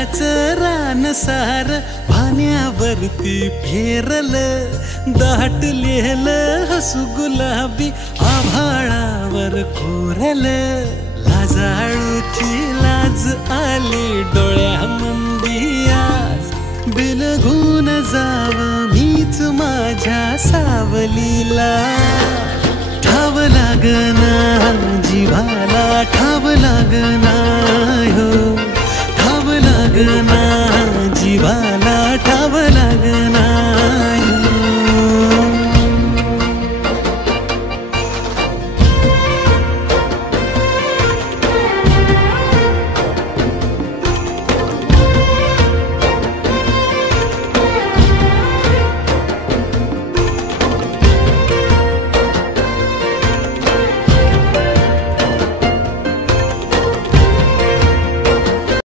फुलाचं रान सार पाण्यावरती फेरलं, दाटलेलं हसू गुलाबी आभाळावर कोरलं. लाजाळूची लाज आली डोळ्यामंदी आज, बिलगून जाव मीच माझ्या सावलीला. ठाव लागना जीवाला, ठाव लागना हो.